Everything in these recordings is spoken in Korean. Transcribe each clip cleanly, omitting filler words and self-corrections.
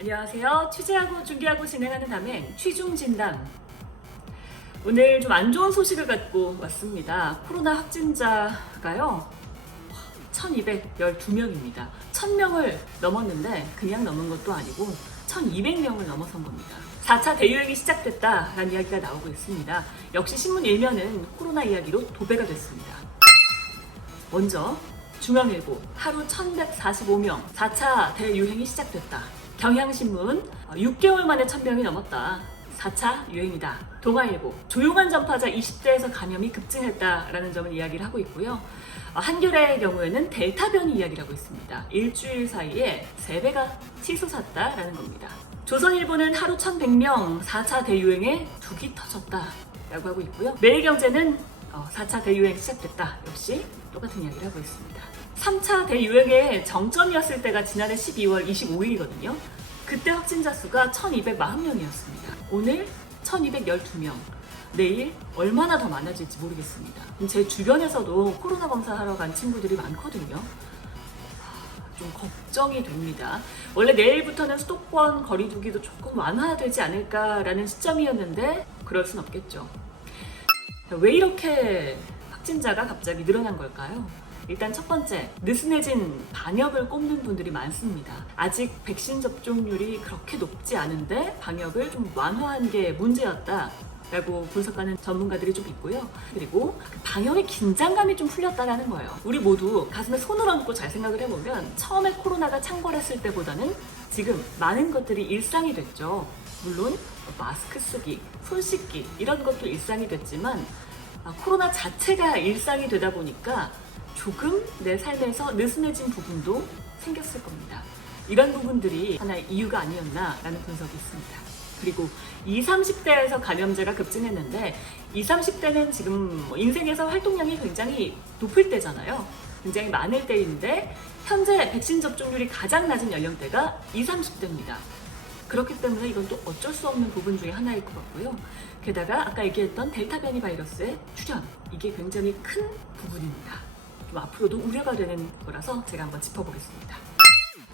안녕하세요. 취재하고 중계하고 진행하는 남행 취중진담. 오늘 좀 안 좋은 소식을 갖고 왔습니다. 코로나 확진자가요 1212명입니다. 1000명을 넘었는데 그냥 넘은 것도 아니고 1200명을 넘어선 겁니다. 4차 대유행이 시작됐다라는 이야기가 나오고 있습니다. 역시 신문 일면은 코로나 이야기로 도배가 됐습니다. 먼저 중앙일보 하루 1145명 4차 대유행이 시작됐다. 경향신문 6개월 만에 1000명이 넘었다. 4차 유행이다. 동아일보 조용한 전파자 20대에서 감염이 급증했다라는 점을 이야기를 하고 있고요. 한겨레의 경우에는 델타 변이 이야기를 하고 있습니다. 일주일 사이에 3배가 치솟았다라는 겁니다. 조선일보는 하루 1100명 4차 대유행에 둑이 터졌다라고 하고 있고요. 매일경제는 4차 대유행 시작됐다. 역시 똑같은 이야기를 하고 있습니다. 3차 대유행의 정점이었을 때가 지난해 12월 25일이거든요. 그때 확진자 수가 1240명이었습니다. 오늘 1212명. 내일 얼마나 더 많아질지 모르겠습니다. 제 주변에서도 코로나 검사하러 간 친구들이 많거든요. 좀 걱정이 됩니다. 원래 내일부터는 수도권 거리두기도 조금 완화되지 않을까라는 시점이었는데 그럴 순 없겠죠. 왜 이렇게 확진자가 갑자기 늘어난 걸까요? 일단 첫 번째, 느슨해진 방역을 꼽는 분들이 많습니다. 아직 백신 접종률이 그렇게 높지 않은데 방역을 좀 완화한 게 문제였다라고 분석하는 전문가들이 좀 있고요. 그리고 방역의 긴장감이 좀 풀렸다라는 거예요. 우리 모두 가슴에 손을 얹고 잘 생각을 해보면 처음에 코로나가 창궐했을 때보다는 지금 많은 것들이 일상이 됐죠. 물론 마스크 쓰기, 손 씻기 이런 것도 일상이 됐지만 코로나 자체가 일상이 되다 보니까 조금 내 삶에서 느슨해진 부분도 생겼을 겁니다. 이런 부분들이 하나의 이유가 아니었나라는 분석이 있습니다. 그리고 20, 30대에서 감염자가 급증했는데 20, 30대는 지금 인생에서 활동량이 굉장히 높을 때잖아요. 굉장히 많을 때인데 현재 백신 접종률이 가장 낮은 연령대가 20, 30대입니다. 그렇기 때문에 이건 또 어쩔 수 없는 부분 중에 하나일 것 같고요. 게다가 아까 얘기했던 델타 변이 바이러스의 출현, 이게 굉장히 큰 부분입니다. 좀 앞으로도 우려가 되는 거라서 제가 한번 짚어보겠습니다.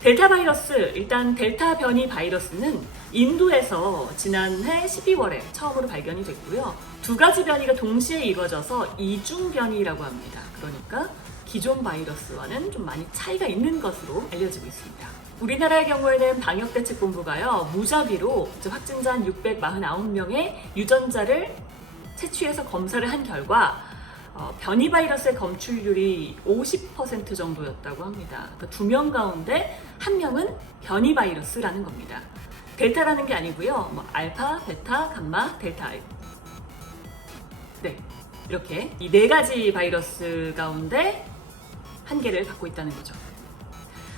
델타 바이러스, 일단 델타 변이 바이러스는 인도에서 지난해 12월에 처음으로 발견이 됐고요. 두 가지 변이가 동시에 이루어져서 이중 변이라고 합니다. 그러니까 기존 바이러스와는 좀 많이 차이가 있는 것으로 알려지고 있습니다. 우리나라의 경우에는 방역대책본부가요, 무작위로 확진자 한 649명의 유전자를 채취해서 검사를 한 결과 변이 바이러스의 검출률이 50% 정도였다고 합니다. 그러니까 2명 가운데 1명은 변이 바이러스라는 겁니다. 델타라는 게 아니고요. 알파, 베타, 감마, 델타. 네, 이렇게 이 4가지 바이러스 가운데 1개를 갖고 있다는 거죠.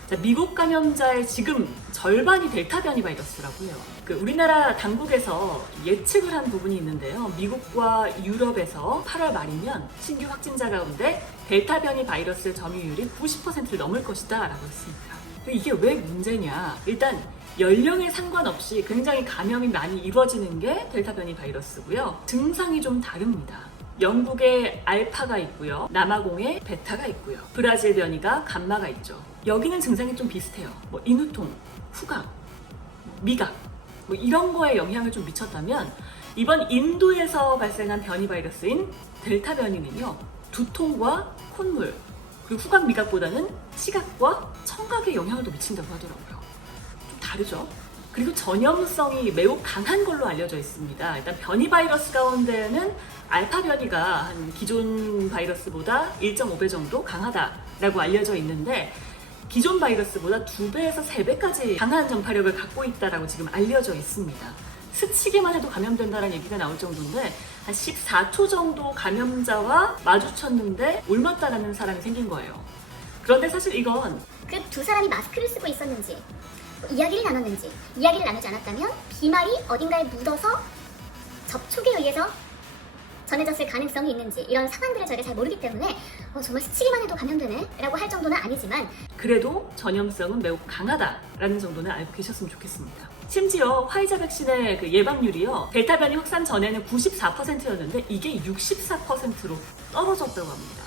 자, 미국 감염자의 지금 절반이 델타 변이 바이러스라고 해요. 우리나라 당국에서 예측을 한 부분이 있는데요. 미국과 유럽에서 8월 말이면 신규 확진자 가운데 델타 변이 바이러스 점유율이 90%를 넘을 것이다 라고 했습니다. 이게 왜 문제냐? 일단 연령에 상관없이 굉장히 감염이 많이 이루어지는 게 델타 변이 바이러스고요. 증상이 좀 다릅니다. 영국에 알파가 있고요. 남아공에 베타가 있고요. 브라질 변이가 감마가 있죠. 여기는 증상이 좀 비슷해요. 인후통, 후각, 미각 이런 거에 영향을 좀 미쳤다면 이번 인도에서 발생한 변이 바이러스인 델타 변이는요. 두통과 콧물, 그리고 후각, 미각보다는 시각과 청각에 영향을 더 미친다고 하더라고요. 좀 다르죠? 그리고 전염성이 매우 강한 걸로 알려져 있습니다. 일단 변이 바이러스 가운데는 알파 변이가 한 기존 바이러스보다 1.5배 정도 강하다라고 알려져 있는데 기존 바이러스보다 2배에서 3배까지 강한 전파력을 갖고 있다라고 지금 알려져 있습니다. 스치기만 해도 감염된다는 얘기가 나올 정도인데 한 14초 정도 감염자와 마주쳤는데 옮았다라는 사람이 생긴 거예요. 그런데 사실 이건 그 두 사람이 마스크를 쓰고 있었는지 이야기를 나눴는지 이야기를 나누지 않았다면 비말이 어딘가에 묻어서 접촉에 의해서 전해졌을 가능성이 있는지 이런 상황들을 저희가 잘 모르기 때문에 정말 스치기만 해도 감염되네 라고 할 정도는 아니지만 그래도 전염성은 매우 강하다라는 정도는 알고 계셨으면 좋겠습니다. 심지어 화이자 백신의 예방률이요, 델타 변이 확산 전에는 94%였는데 이게 64%로 떨어졌다고 합니다.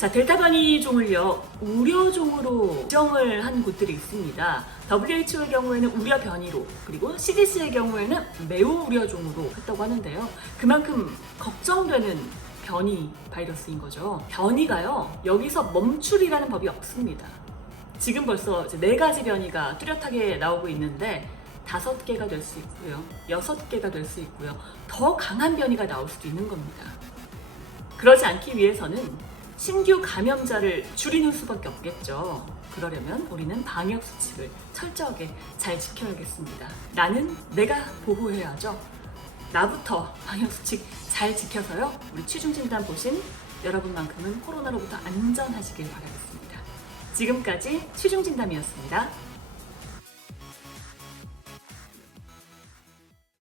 자, 델타 변이종을요, 우려종으로 지정을 한 곳들이 있습니다. WHO의 경우에는 우려 변이로, 그리고 CDC의 경우에는 매우 우려종으로 했다고 하는데요. 그만큼 걱정되는 변이 바이러스인 거죠. 변이가요, 여기서 멈출이라는 법이 없습니다. 지금 벌써 이제 4가지 변이가 뚜렷하게 나오고 있는데 5개가 될 수 있고요. 6개가 될 수 있고요. 더 강한 변이가 나올 수도 있는 겁니다. 그러지 않기 위해서는 신규 감염자를 줄이는 수밖에 없겠죠. 그러려면 우리는 방역 수칙을 철저하게 잘 지켜야겠습니다. 나는 내가 보호해야죠. 나부터 방역 수칙 잘 지켜서요. 우리 취중진단 보신 여러분만큼은 코로나로부터 안전하시길 바라겠습니다. 지금까지 취중진담이었습니다.